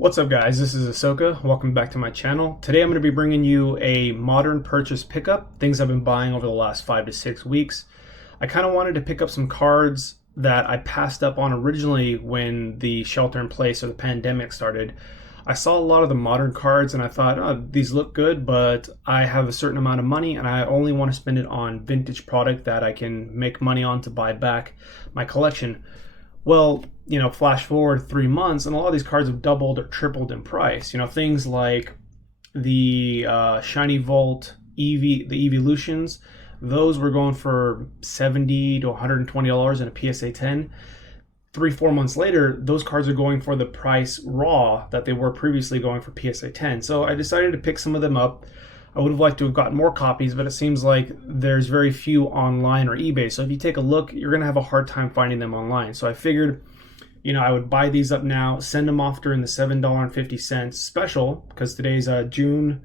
What's up guys, this is Ahsoka. Welcome back to my channel. Today I'm going to be bringing you a modern purchase pickup, things I've been buying over the last 5 to 6 weeks. I kind of wanted to pick up some cards that I passed up on originally when the shelter in place or the pandemic started. I saw a lot of the modern cards and I thought, oh, these look good, but I have a certain amount of money and I only want to spend it on vintage product that I can make money on to buy back my collection. Well, flash forward 3 months and a lot of these cards have doubled or tripled in price. Things like the Shiny Vault the Evolutions, those were going for $70 to $120 in a PSA 10. 3-4 months later, those cards are going for the price raw that they were previously going for PSA 10. So I decided to pick some of them up. I would have liked to have gotten more copies, but it seems like there's very few online or eBay. So if you take a look, you're going to have a hard time finding them online. So I figured, I would buy these up now, send them off during the $7.50 special, because today's June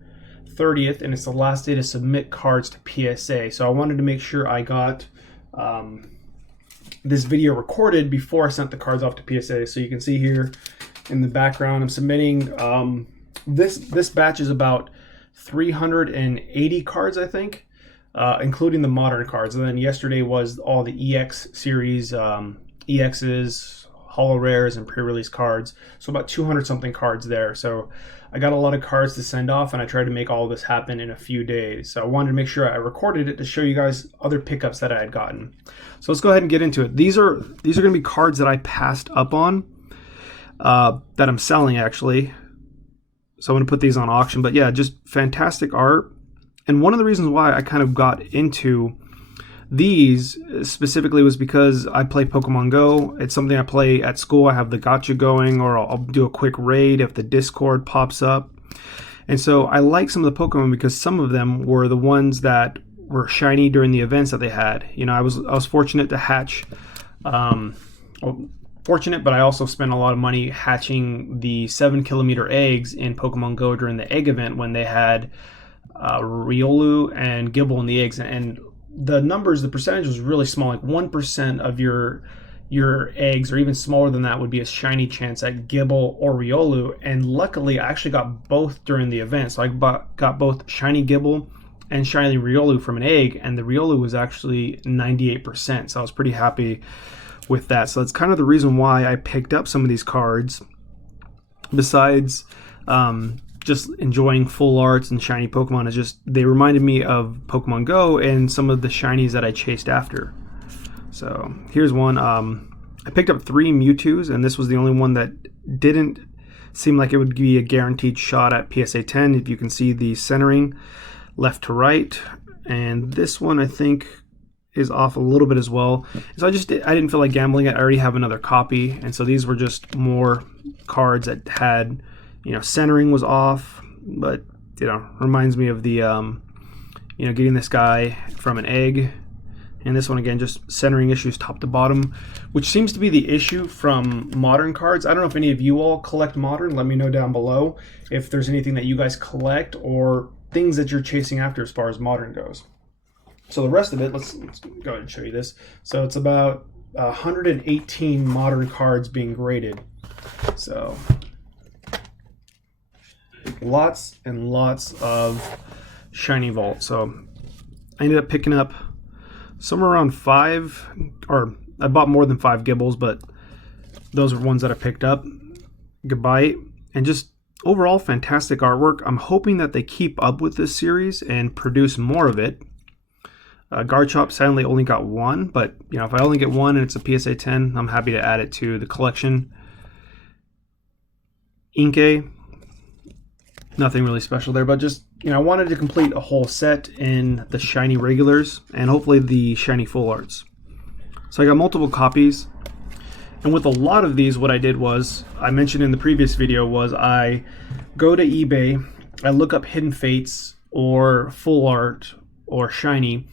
30th, and it's the last day to submit cards to PSA. So I wanted to make sure I got this video recorded before I sent the cards off to PSA. So you can see here in the background, I'm submitting, this batch is about 380 cards, I think, including the modern cards. And then yesterday was all the EX series, EXs, holo rares, and pre-release cards. So about 200 something cards there. So I got a lot of cards to send off, and I tried to make all of this happen in a few days. So I wanted to make sure I recorded it to show you guys other pickups that I had gotten. So let's go ahead and get into it. These are going to be cards that I passed up on, that I'm selling actually. So I'm going to put these on auction. But yeah, just fantastic art. And one of the reasons why I kind of got into these specifically was because I play Pokemon Go. It's something I play at school. I have the gacha going, or I'll do a quick raid if the Discord pops up. And so I like some of the Pokemon because some of them were the ones that were shiny during the events that they had. I was fortunate to hatch, fortunate, but I also spent a lot of money hatching the 7-kilometer eggs in Pokemon Go during the egg event when they had Riolu and Gible in the eggs. And the numbers, the percentage was really small. Like 1% of your eggs, or even smaller than that, would be a shiny chance at Gible or Riolu. And luckily, I actually got both during the event. So I got both shiny Gible and shiny Riolu from an egg, and the Riolu was actually 98%. So I was pretty happy with that. So that's kind of the reason why I picked up some of these cards, besides just enjoying full arts and shiny Pokemon. Is just they reminded me of Pokemon Go and some of the shinies that I chased after. So here's one. I picked up 3 Mewtwo's, and this was the only one that didn't seem like it would be a guaranteed shot at PSA 10. If you can see the centering left to right, and this one I think is off a little bit as well. So I didn't feel like gambling it. I already have another copy, and so these were just more cards that had, centering was off, but reminds me of the getting this guy from an egg. And this one again, just centering issues top to bottom, which seems to be the issue from modern cards. I don't know if any of you all collect modern. Let me know down below if there's anything that you guys collect or things that you're chasing after as far as modern goes. So the rest of it, let's go ahead and show you this. So it's about 118 modern cards being graded. So lots and lots of shiny vault. So I ended up picking up somewhere around 5, or I bought more than 5 Gibbles, but those are ones that I picked up. Goodbye. And just overall fantastic artwork. I'm hoping that they keep up with this series and produce more of it. Garchomp sadly only got 1, but if I only get 1 and it's a PSA 10, I'm happy to add it to the collection. Inkay, nothing really special there, but just I wanted to complete a whole set in the shiny regulars and hopefully the shiny full arts. So I got multiple copies, and with a lot of these, what I did was, I mentioned in the previous video, was I go to eBay, I look up hidden fates or full art or shiny,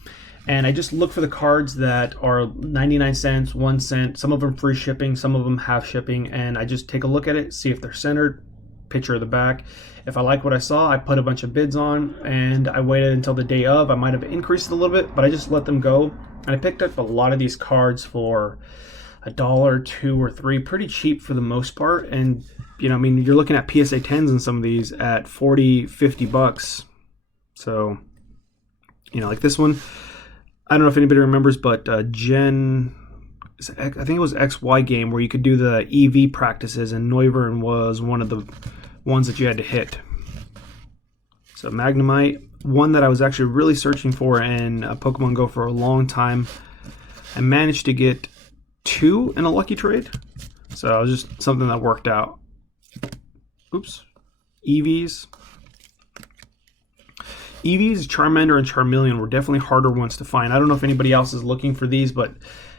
and I just look for the cards that are 99 cents, 1 cent, some of them free shipping, some of them half shipping, and I just take a look at it, see if they're centered, picture of the back. If I like what I saw, I put a bunch of bids on, and I waited until the day of. I might have increased it a little bit, but I just let them go. And I picked up a lot of these cards for $1, $2, or $3, pretty cheap for the most part. And you know, I mean, you're looking at PSA 10s in some of these at 40, 50 bucks. So, you know, like this one, I don't know if anybody remembers, but I think it was XY game where you could do the EV practices, and Noivern was one of the ones that you had to hit. So Magnemite, one that I was actually really searching for in Pokemon Go for a long time. I managed to get 2 in a lucky trade. So it was just something that worked out. Oops. EVs. EVs, Charmander, and Charmeleon were definitely harder ones to find. I don't know if anybody else is looking for these, but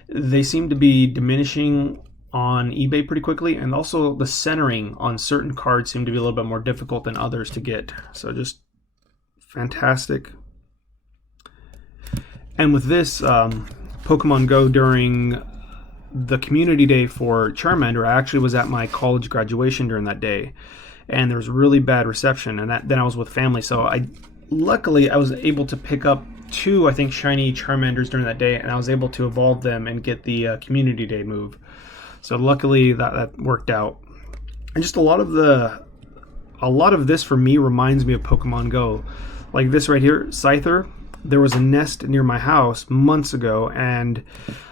they seem to be diminishing on eBay pretty quickly, and also the centering on certain cards seem to be a little bit more difficult than others to get. So just fantastic. And with this Pokemon Go, during the community day for Charmander, I actually was at my college graduation during that day, and there was really bad reception, and then I was with family, so luckily I was able to pick up 2, I think, shiny Charmanders during that day, and I was able to evolve them and get the community day move. So luckily that worked out. And just a lot of this for me reminds me of Pokemon Go. Like this right here, Scyther. There was a nest near my house months ago, and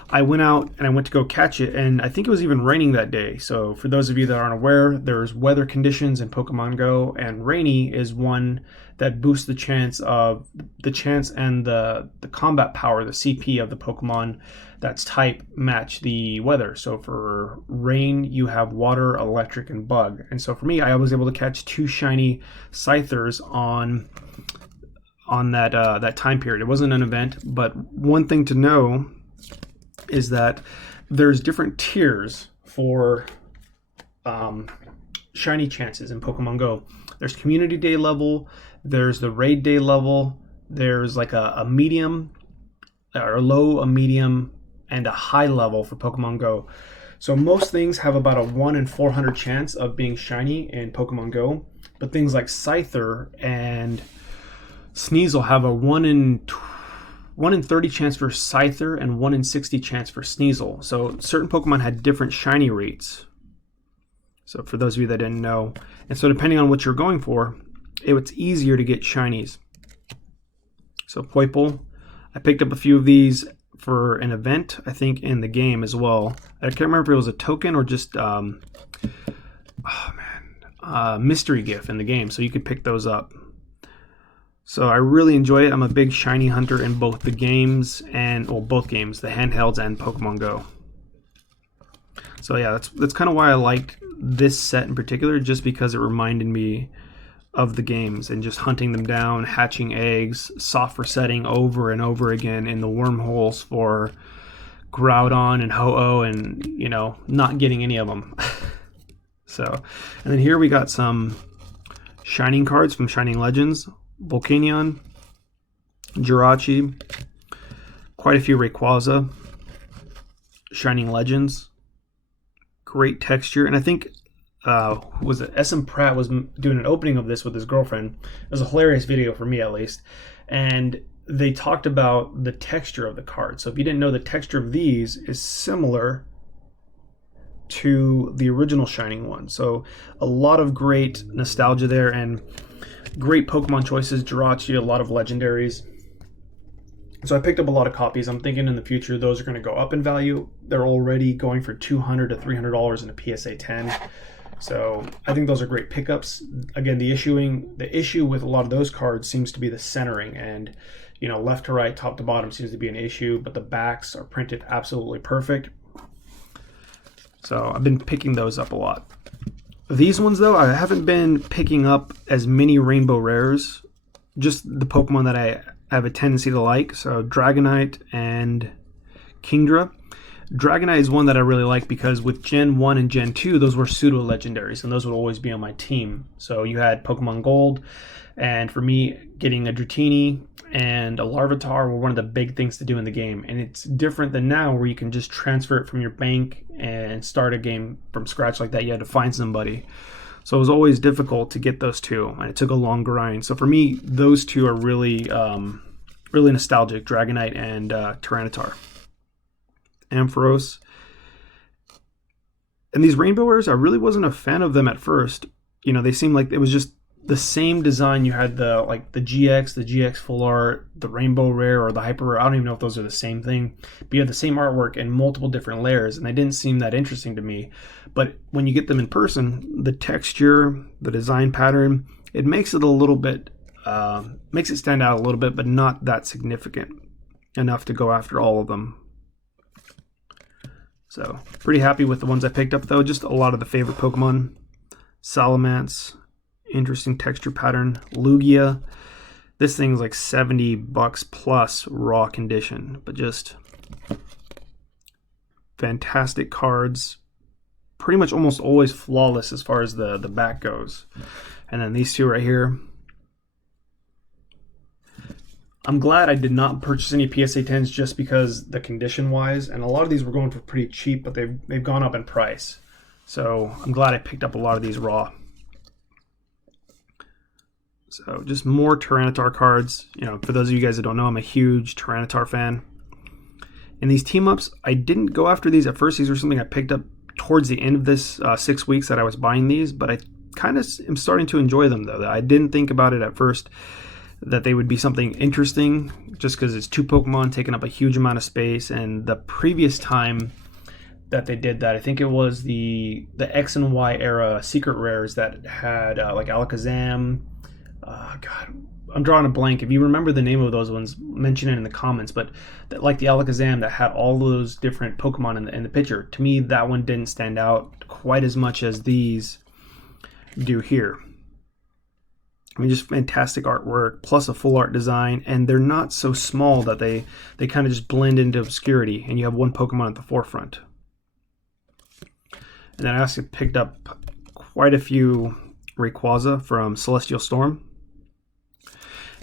I went out and I went to go catch it, and I think it was even raining that day. So for those of you that aren't aware, there's weather conditions in Pokemon Go, and rainy is one that boosts the chance and the combat power, the CP of the Pokemon that's type match the weather. So for rain, you have water, electric, and bug. And so for me, I was able to catch 2 shiny Scythers on that time period. It wasn't an event, but one thing to know is that there's different tiers for shiny chances in Pokemon Go. There's community day level, there's the raid day level, there's like a medium, or low, a medium, and a high level for Pokemon Go. So most things have about a 1 in 400 chance of being shiny in Pokemon Go, but things like Scyther and Sneasel have a 1 in 30 chance for Scyther and 1 in 60 chance for Sneasel. So certain Pokemon had different shiny rates. So for those of you that didn't know. And so depending on what you're going for, it's easier to get shinies. So Poipole, I picked up a few of these for an event, I think, in the game as well. I can't remember if it was a token or just mystery gift in the game, so you could pick those up. So I really enjoy it. I'm a big shiny hunter in both the games both games, the handhelds and Pokemon Go. So yeah, that's kind of why I liked this set in particular, just because it reminded me of the games and just hunting them down, hatching eggs, soft resetting over and over again in the wormholes for Groudon and Ho-Oh, and not getting any of them. So, and then here we got some Shining cards from Shining Legends. Volcanion, Jirachi, quite a few Rayquaza, Shining Legends, great texture, and I think was it SM Pratt was doing an opening of this with his girlfriend. It was a hilarious video for me, at least, and they talked about the texture of the card. So if you didn't know, the texture of these is similar to the original Shining one. So a lot of great nostalgia there, and great Pokemon choices. Jirachi, a lot of legendaries. So I picked up a lot of copies. I'm thinking in the future those are going to go up in value. They're already going for $200 to $300 in a PSA 10. So I think those are great pickups. Again, the issue with a lot of those cards seems to be the centering, and left to right, top to bottom seems to be an issue, but the backs are printed absolutely perfect. So I've been picking those up a lot. These ones, though, I haven't been picking up as many Rainbow Rares, just the Pokemon that I have a tendency to like. So Dragonite and Kingdra. Dragonite is one that I really like because with Gen 1 and Gen 2, those were pseudo-legendaries, and those would always be on my team. So you had Pokemon Gold, and for me, getting a Dratini and a Larvitar were one of the big things to do in the game. And it's different than now, where you can just transfer it from your bank and start a game from scratch like that. You had to find somebody. So it was always difficult to get those two, and it took a long grind. So for me, those two are really, really nostalgic, Dragonite and Tyranitar. Ampharos. And these rainbow rares, I really wasn't a fan of them at first. You know, they seemed like it was just the same design. You had the GX full art, the rainbow rare, or the hyper rare. I don't even know if those are the same thing. But you had the same artwork in multiple different layers, and they didn't seem that interesting to me. But when you get them in person, the texture, the design pattern, it makes it a little bit, makes it stand out a little bit, but not that significant enough to go after all of them. So pretty happy with the ones I picked up, though. Just a lot of the favorite Pokemon. Salamance, interesting texture pattern. Lugia, this thing's like $70 plus raw condition, but just fantastic cards. Pretty much almost always flawless as far as the back goes. And then these two right here. I'm glad I did not purchase any PSA 10s just because the condition wise, and a lot of these were going for pretty cheap, but they've gone up in price. So I'm glad I picked up a lot of these raw. So just more Tyranitar cards. You know, for those of you guys that don't know, I'm a huge Tyranitar fan. And these team ups, I didn't go after these at first. These were something I picked up towards the end of this 6 weeks that I was buying these, but I kind of am starting to enjoy them though. I didn't think about it at first that they would be something interesting just because it's two Pokemon taking up a huge amount of space. And the previous time that they did that, I think it was the X and Y era secret rares that had like Alakazam. God, I'm drawing a blank. If you remember the name of those ones, mention it in the comments. But that, like the Alakazam that had all those different Pokemon in the picture, to me that one didn't stand out quite as much as these do here. I mean, just fantastic artwork, plus a full art design, and they're not so small that they kind of just blend into obscurity, and you have one Pokemon at the forefront. And then I also picked up quite a few Rayquaza from Celestial Storm.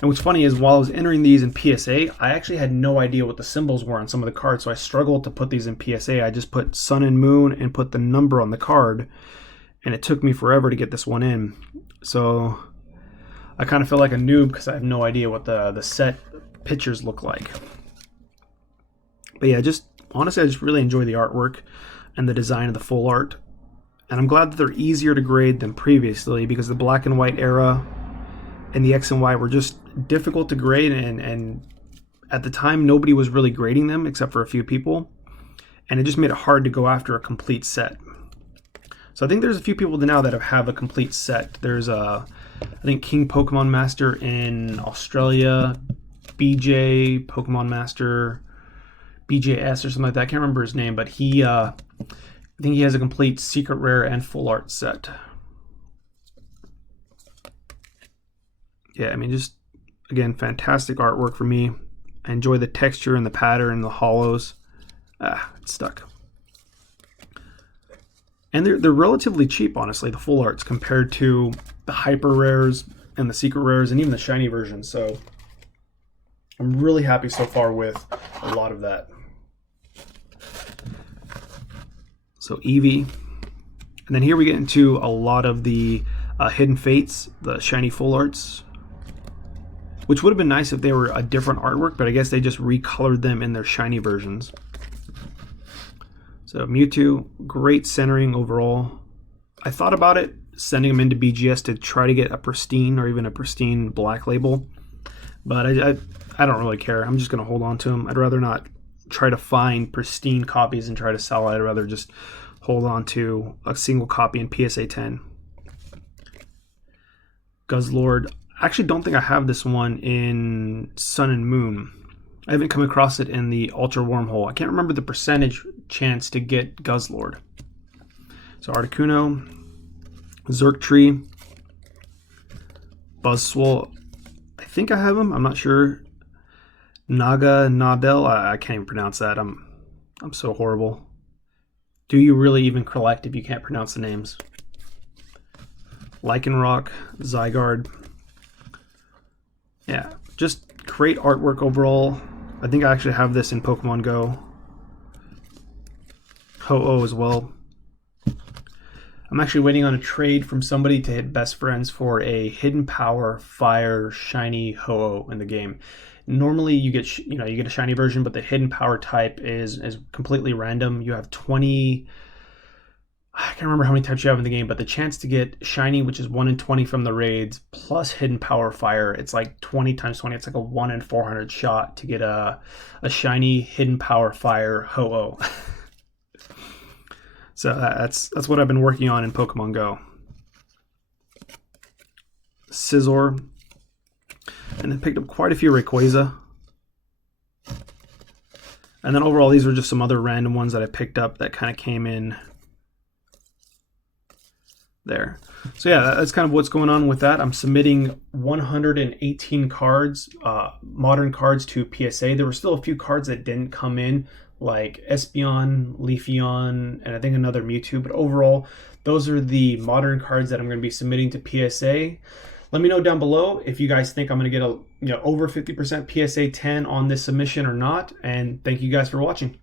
And what's funny is while I was entering these in PSA, I actually had no idea what the symbols were on some of the cards, so I struggled to put these in PSA. I just put Sun and Moon and put the number on the card, and it took me forever to get this one in. So I kind of feel like a noob because I have no idea what the set pictures look like. But yeah, just honestly, I just really enjoy the artwork and the design of the full art. And I'm glad that they're easier to grade than previously, because the black and white era and the X and Y were just difficult to grade, and at the time nobody was really grading them except for a few people, and it just made it hard to go after a complete set. So I think there's a few people now that have a complete set. There's I think King Pokemon Master in Australia, BJ Pokemon Master, BJS or something like that. I can't remember his name, but he I think he has a complete secret rare and full art set. Yeah, I mean, just again, fantastic artwork for me. I enjoy the texture and the pattern and the hollows. It's stuck. And they're relatively cheap, honestly, the full arts, compared to the hyper rares and the secret rares and even the shiny versions. So I'm really happy so far with a lot of that. So Eevee. And then here we get into a lot of the Hidden Fates, the shiny full arts, which would have been nice if they were a different artwork, but I guess they just recolored them in their shiny versions. So Mewtwo, great centering overall. I thought about it, sending them into BGS to try to get a pristine or even a pristine black label, but I don't really care. I'm just going to hold on to them. I'd rather not try to find pristine copies and try to sell it. I'd rather just hold on to a single copy in PSA 10. Guzzlord. I actually don't think I have this one in Sun and Moon. I haven't come across it in the Ultra Wormhole. I can't remember the percentage chance to get Guzzlord. So Articuno, Zergtree, Buzzswole. I think I have him. I'm not sure. Nadel. I can't even pronounce that. I'm so horrible. Do you really even collect if you can't pronounce the names? Lycanroc, Zygarde. Yeah, just great artwork overall. I think I actually have this in Pokemon Go. Ho-Oh as well. I'm actually waiting on a trade from somebody to hit Best Friends for a Hidden Power Fire Shiny Ho-Oh in the game. Normally you get you get a shiny version, but the Hidden Power type is completely random. You have 20 I can't remember how many types you have in the game, but the chance to get shiny, which is 1 in 20 from the raids, plus hidden power fire, it's like 20 times 20. It's like a 1 in 400 shot to get a shiny hidden power fire Ho-Oh. So that's what I've been working on in Pokemon Go. Scizor, and then picked up quite a few Rayquaza. And then overall, these were just some other random ones that I picked up that kind of came in there. So yeah, that's kind of what's going on with that. I'm submitting 118 cards, modern cards, to PSA. There were still a few cards that didn't come in, like Espeon, Leafeon, and I think another Mewtwo. But overall, those are the modern cards that I'm going to be submitting to PSA. Let me know down below if you guys think I'm going to get a over 50% PSA 10 on this submission or not. And thank you guys for watching.